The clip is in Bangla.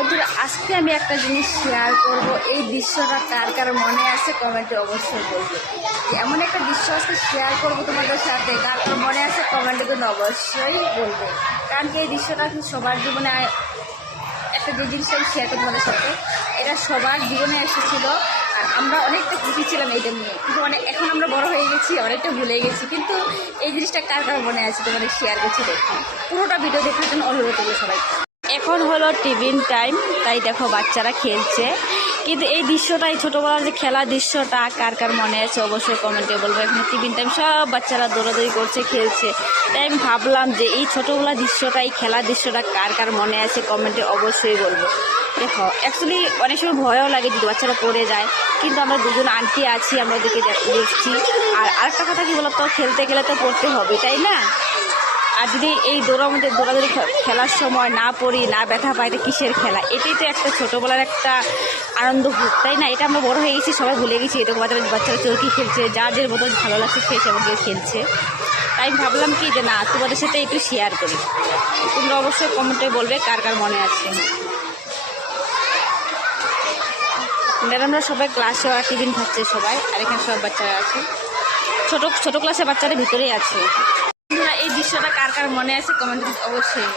বন্ধুরা, আজকে আমি একটা জিনিস শেয়ার করব। এই দৃশ্যটা কার কার মনে আছে কমেন্টে অবশ্যই বলবে। এমন একটা দৃশ্য আজকে শেয়ার করব তোমাদের সাথে, কার কার মনে আছে কমেন্টে কিন্তু অবশ্যই বলবে। কারণ কি এই দৃশ্যটা কি সবার জীবনে একটা যে জিনিসটা আমি শেয়ার করি তোমাদের সাথে, এটা সবার জীবনে এসেছিল। আর আমরা অনেকটা খুশি ছিলাম এইটা নিয়ে, কিন্তু এখন আমরা বড় হয়ে গেছি, অনেকটা ভুলে গেছি। কিন্তু এই জিনিসটা কার কার মনে আছে তোমাদের শেয়ার করছি, দেখো পুরোটা ভিডিও দেখার জন্য অনুরোধ করবো সবাই। এখন হলো টিফিন টাইম, তাই দেখো বাচ্চারা খেলছে। কিন্তু এই দৃশ্যটাই ছোটোবেলার যে খেলার দৃশ্যটা কার কার মনে আছে অবশ্যই কমেন্টে বলবো। এখন টিফিন টাইম, সব বাচ্চারা দৌড়াদৌড়ি করছে, খেলছে। তাই আমি ভাবলাম যে এই ছোটোবেলার দৃশ্যটা, এই খেলার দৃশ্যটা কার কার মনে আছে কমেন্টে অবশ্যই বলবো। দেখো অ্যাকচুয়ালি অনেক সময় ভয়ও লাগে যদি বাচ্চারা পড়ে যায়, কিন্তু আমরা দুজন আন্টি আছি, আমরা ওদেরকে দেখছি। আর আরেকটা কথা কি বলতো, খেলতে গেলে তো পড়তে হবে, তাই না? আর যদি এই দৌড়াদৌড়ি খেলার সময় না পড়ি, না ব্যথা পাই, তো কিসের খেলা? এটাই তো একটা ছোটোবেলার একটা আনন্দ, তাই না? এটা আমরা বড় হয়ে গেছি, সবাই ভুলে গেছি। এরকম বাচ্চারা চরকি খেলছে, যাদের মতো ভালো লাগছে সেই সব খেলছে। তাই আমি ভাবলাম কি যে না, তোমাদের সাথে একটু শেয়ার করি। তোমরা অবশ্যই কমেন্টে বলবে কার কার মনে আছে। ম্যাডামরা সবাই ক্লাসে ওরা টিফিন খাচ্ছে সবাই, আর এখানে সব বাচ্চারা আছে, ছোট ক্লাসের বাচ্চারা ভিতরেই আছে। এই দৃশ্যটা কার কার মনে আছে কমেন্টে অবশ্যই।